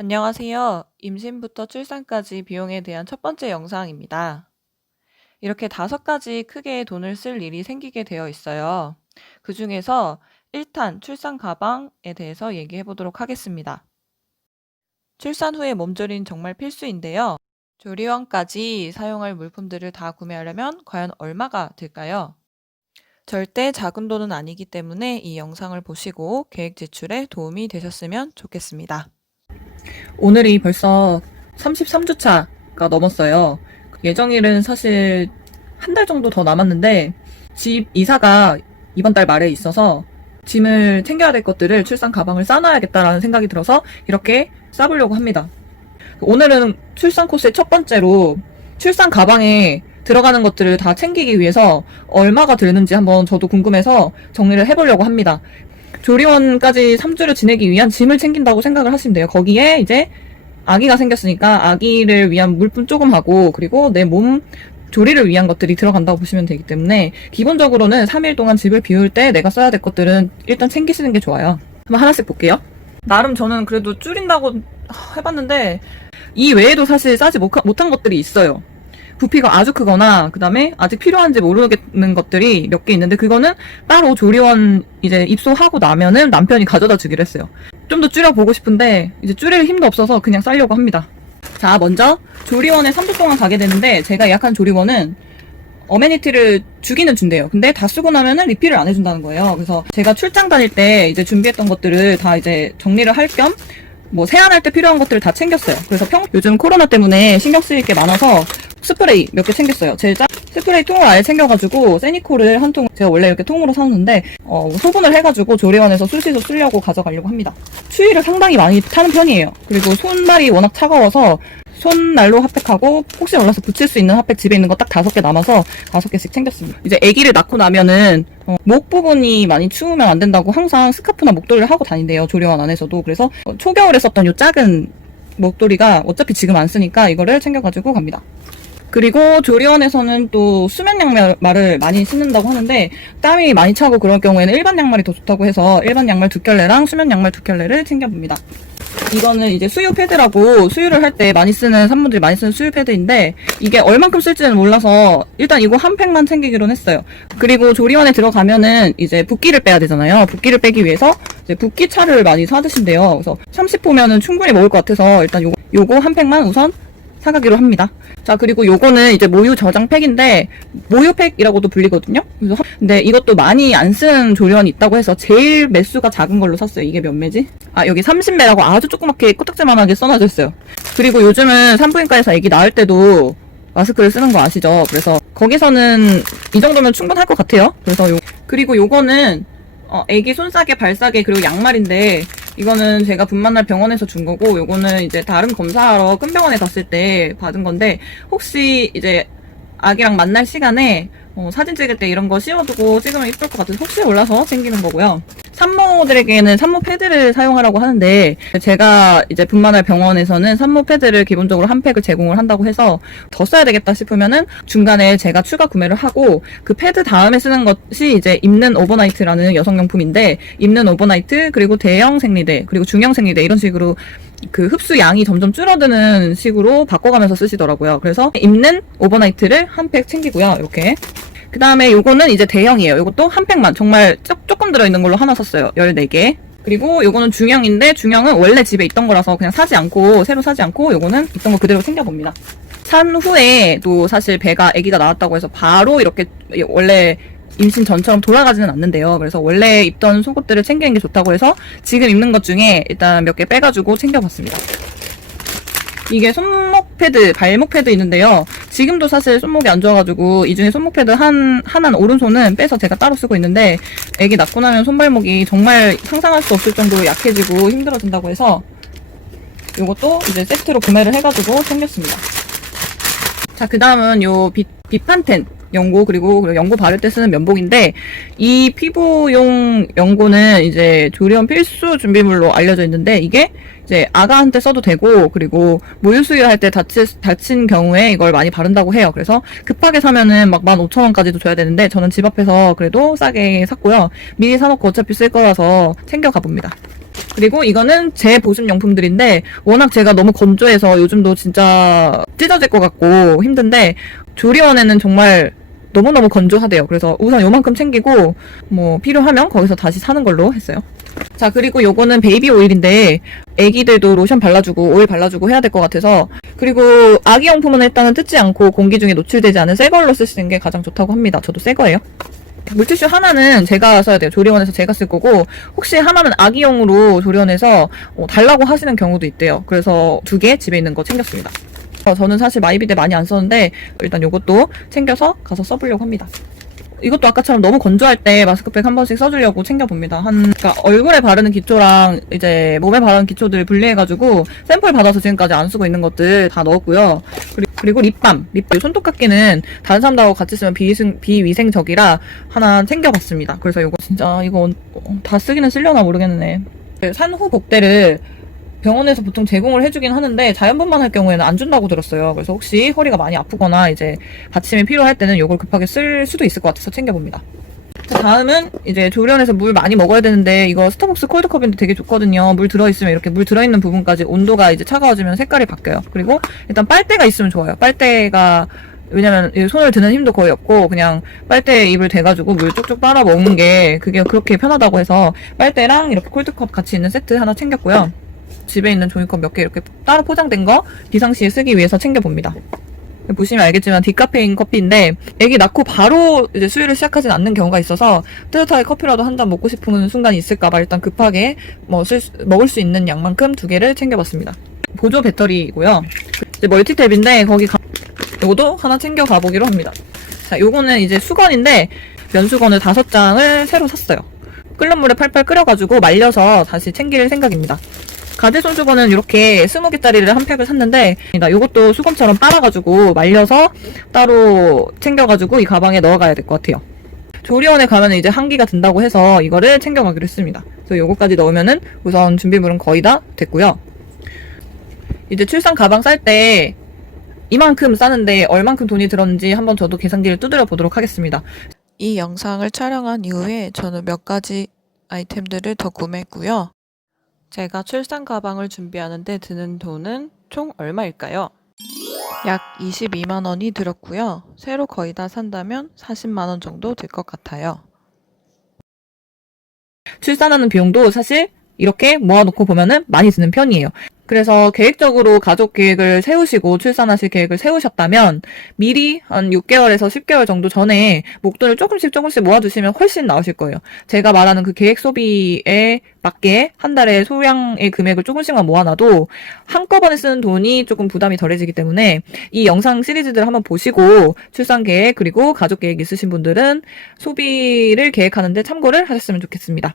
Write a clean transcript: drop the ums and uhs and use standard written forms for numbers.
안녕하세요. 임신부터 출산까지 비용에 대한 첫 번째 영상입니다. 이렇게 5가지 크게 돈을 쓸 일이 생기게 되어 있어요. 그 중에서 1탄 출산 가방에 대해서 얘기해 보도록 하겠습니다. 출산 후에 몸조리는 정말 필수인데요. 조리원까지 사용할 물품들을 다 구매하려면 과연 얼마가 들까요? 절대 작은 돈은 아니기 때문에 이 영상을 보시고 계획 제출에 도움이 되셨으면 좋겠습니다. 오늘이 벌써 33주차가 넘었어요. 예정일은 사실 한 달 정도 더 남았는데 집 이사가 이번 달 말에 있어서 짐을 챙겨야 될 것들을 출산 가방을 싸놔야겠다라는 생각이 들어서 이렇게 싸보려고 합니다. 오늘은 출산 코스의 첫 번째로 출산 가방에 들어가는 것들을 다 챙기기 위해서 얼마가 들는지 한번 저도 궁금해서 정리를 해보려고 합니다. 조리원까지 3주를 지내기 위한 짐을 챙긴다고 생각을 하시면 돼요. 거기에 이제 아기가 생겼으니까 아기를 위한 물품 조금 하고, 그리고 내 몸 조리를 위한 것들이 들어간다고 보시면 되기 때문에 기본적으로는 3일 동안 집을 비울 때 내가 써야 될 것들은 일단 챙기시는 게 좋아요. 한번 하나씩 볼게요. 나름 저는 그래도 줄인다고 해봤는데 이 외에도 사실 싸지 못한 것들이 있어요. 부피가 아주 크거나 그다음에 아직 필요한지 모르겠는 것들이 몇 개 있는데 그거는 따로 조리원 이제 입소하고 나면은 남편이 가져다 주기로 했어요. 좀 더 줄여보고 싶은데 이제 줄일 힘도 없어서 그냥 싸려고 합니다. 자, 먼저 조리원에 3주 동안 가게 되는데 제가 예약한 조리원은 어메니티를 주기는 준대요. 근데 다 쓰고 나면은 리필을 안 해준다는 거예요. 그래서 제가 출장 다닐 때 이제 준비했던 것들을 다 이제 정리를 할 겸 세안할 때 필요한 것들을 다 챙겼어요. 그래서 요즘 코로나 때문에 신경 쓰일 게 많아서 스프레이 몇 개 챙겼어요. 제일 스프레이 통을 아예 챙겨가지고 세니코를 한 통, 제가 원래 이렇게 통으로 사놓는데 소분을 해가지고 조리원에서 술시소 쓰려고 가져가려고 합니다. 추위를 상당히 많이 타는 편이에요. 그리고 손발이 워낙 차가워서 손난로 핫팩하고 혹시 몰라서 붙일 수 있는 핫팩 집에 있는 거 딱 5개 남아서 5개씩 챙겼습니다. 이제 아기를 낳고 나면은 목 부분이 많이 추우면 안 된다고 항상 스카프나 목도리를 하고 다닌대요. 조리원 안에서도. 그래서 초겨울에 썼던 요 작은 목도리가 어차피 지금 안 쓰니까 이거를 챙겨가지고 갑니다. 그리고 조리원에서는 또 수면 양말을 많이 신는다고 하는데 땀이 많이 차고 그럴 경우에는 일반 양말이 더 좋다고 해서 일반 양말 2켤레랑 수면 양말 2켤레를 챙겨봅니다. 이거는 이제 수유 패드라고 수유를 할 때 많이 쓰는 산모들이 많이 쓰는 수유 패드인데 이게 얼만큼 쓸지는 몰라서 일단 이거 한 팩만 챙기기로 했어요. 그리고 조리원에 들어가면은 이제 붓기를 빼야 되잖아요. 붓기를 빼기 위해서 이제 붓기차를 많이 사드신대요. 그래서 30호면은 충분히 먹을 것 같아서 일단 요거 한 팩만 우선 사가기로 합니다. 자, 그리고 요거는 이제 모유 저장 팩인데 모유팩이라고도 불리거든요. 그래서 근데 이것도 많이 안 쓰는 조리원이 있다고 해서 제일 매수가 작은 걸로 샀어요. 이게 몇 매지? 아, 여기 30매라고 아주 조그맣게 코딱지만하게 써놔져 있어요. 그리고 요즘은 산부인과에서 아기 낳을 때도 마스크를 쓰는 거 아시죠? 그래서 거기서는 이 정도면 충분할 것 같아요. 그래서 그리고 요거는 아기 손싸개, 발싸개, 그리고 양말인데 이거는 제가 분만날 병원에서 준 거고 요거는 이제 다른 검사하러 큰 병원에 갔을 때 받은 건데 혹시 이제 아기랑 만날 시간에 사진 찍을 때 이런 거 씌워두고 찍으면 이쁠 것 같아서 혹시 몰라서 챙기는 거고요. 산모들에게는 산모 패드를 사용하라고 하는데 제가 이제 분만할 병원에서는 산모 패드를 기본적으로 한 팩을 제공을 한다고 해서 더 써야 되겠다 싶으면은 중간에 제가 추가 구매를 하고 그 패드 다음에 쓰는 것이 이제 입는 오버나이트라는 여성용품인데 입는 오버나이트 그리고 대형 생리대 그리고 중형 생리대 이런 식으로 그 흡수 양이 점점 줄어드는 식으로 바꿔가면서 쓰시더라고요. 그래서 입는 오버나이트를 한 팩 챙기고요. 이렇게. 그 다음에 요거는 이제 대형이에요. 요것도 한 팩만 정말 조금 들어있는 걸로 하나 샀어요. 14개. 그리고 요거는 중형인데 중형은 원래 집에 있던 거라서 그냥 새로 사지 않고 요거는 있던 거 그대로 챙겨봅니다. 산 후에도 사실 배가 아기가 나왔다고 해서 바로 이렇게 원래 임신 전처럼 돌아가지는 않는데요. 그래서 원래 입던 속옷들을 챙기는 게 좋다고 해서 지금 입는 것 중에 일단 몇 개 빼가지고 챙겨봤습니다. 이게 손목 패드, 발목 패드 있는데요. 지금도 사실 손목이 안 좋아가지고 이 중에 손목 패드 하나는 오른손은 빼서 제가 따로 쓰고 있는데 애기 낳고 나면 손발목이 정말 상상할 수 없을 정도로 약해지고 힘들어진다고 해서 이것도 이제 세트로 구매를 해가지고 챙겼습니다. 자, 그 다음은 요 비판텐 연고 그리고 연고 바를 때 쓰는 면봉인데 이 피부용 연고는 이제 조리원 필수 준비물로 알려져 있는데 이게 이제 아가한테 써도 되고 그리고 모유 수유할 때 다친 경우에 이걸 많이 바른다고 해요. 그래서 급하게 사면은 막 15,000원까지도 줘야 되는데 저는 집 앞에서 그래도 싸게 샀고요. 미리 사놓고 어차피 쓸 거라서 챙겨가 봅니다. 그리고 이거는 제 보습용품들인데 워낙 제가 너무 건조해서 요즘도 진짜 찢어질 것 같고 힘든데 조리원에는 정말 너무너무 건조하대요. 그래서 우선 요만큼 챙기고 뭐 필요하면 거기서 다시 사는 걸로 했어요. 자, 그리고 요거는 베이비 오일인데 애기들도 로션 발라주고 오일 발라주고 해야 될 것 같아서, 그리고 아기용품은 일단은 뜯지 않고 공기 중에 노출되지 않은 새 걸로 쓰시는 게 가장 좋다고 합니다. 저도 새 거예요. 물티슈 하나는 제가 써야 돼요. 조리원에서 제가 쓸 거고, 혹시 하나는 아기용으로 조리원에서 달라고 하시는 경우도 있대요. 그래서 2개 집에 있는 거 챙겼습니다. 저는 사실 마이비데 많이 안 썼는데 일단 요것도 챙겨서 가서 써보려고 합니다. 이것도 아까처럼 너무 건조할 때 마스크팩 한 번씩 써주려고 챙겨봅니다. 그러니까 얼굴에 바르는 기초랑 이제 몸에 바르는 기초들 분리해가지고 샘플 받아서 지금까지 안 쓰고 있는 것들 다 넣었고요. 그리고 립밤, 손톱깎이는 다른 사람들하고 같이 쓰면 비위생적이라 하나 챙겨봤습니다. 그래서 이거 다 쓰기는 쓰려나 모르겠네. 산후 복대를 병원에서 보통 제공을 해주긴 하는데 자연분만 할 경우에는 안 준다고 들었어요. 그래서 혹시 허리가 많이 아프거나 이제 받침이 필요할 때는 이걸 급하게 쓸 수도 있을 것 같아서 챙겨봅니다. 자, 다음은 이제 조리원에서 물 많이 먹어야 되는데 이거 스타벅스 콜드컵인데 되게 좋거든요. 물 들어있으면 이렇게 물 들어있는 부분까지 온도가 이제 차가워지면 색깔이 바뀌어요. 그리고 일단 빨대가 있으면 좋아요. 빨대가 왜냐면 손을 드는 힘도 거의 없고 그냥 빨대에 입을 대가지고 물 쪽쪽 빨아 먹는 게 그게 그렇게 편하다고 해서 빨대랑 이렇게 콜드컵 같이 있는 세트 하나 챙겼고요. 집에 있는 종이컵 몇 개 이렇게 따로 포장된 거 비상시에 쓰기 위해서 챙겨봅니다. 보시면 알겠지만 디카페인 커피인데 애기 낳고 바로 이제 수유를 시작하진 않는 경우가 있어서 뜨뜻하게 커피라도 한 잔 먹고 싶은 순간이 있을까봐 일단 급하게 먹을 수 있는 양만큼 2개를 챙겨봤습니다. 보조 배터리이고요. 이제 멀티탭인데 요것도 하나 챙겨 가보기로 합니다. 자, 요거는 이제 수건인데 면수건을 5장을 새로 샀어요. 끓는 물에 팔팔 끓여가지고 말려서 다시 챙길 생각입니다. 가제 손수건은 이렇게 20개짜리를 한 팩을 샀는데 이것도 수건처럼 빨아가지고 말려서 따로 챙겨가지고 이 가방에 넣어가야 될 것 같아요. 조리원에 가면 이제 한기가 든다고 해서 이거를 챙겨가기로 했습니다. 그래서 요거까지 넣으면은 우선 준비물은 거의 다 됐고요. 이제 출산 가방 쌀 때 이만큼 싸는데 얼만큼 돈이 들었는지 한번 저도 계산기를 두드려 보도록 하겠습니다. 이 영상을 촬영한 이후에 저는 몇 가지 아이템들을 더 구매했고요. 제가 출산 가방을 준비하는데 드는 돈은 총 얼마일까요? 약 22만 원이 들었고요. 새로 거의 다 산다면 40만 원 정도 들 것 같아요. 출산하는 비용도 사실 이렇게 모아놓고 보면은 많이 드는 편이에요. 그래서 계획적으로 가족 계획을 세우시고 출산하실 계획을 세우셨다면 미리 한 6개월에서 10개월 정도 전에 목돈을 조금씩 모아두시면 훨씬 나으실 거예요. 제가 말하는 그 계획 소비에 맞게 한 달에 소량의 금액을 조금씩만 모아놔도 한꺼번에 쓰는 돈이 조금 부담이 덜해지기 때문에 이 영상 시리즈들 한번 보시고 출산 계획 그리고 가족 계획 있으신 분들은 소비를 계획하는데 참고를 하셨으면 좋겠습니다.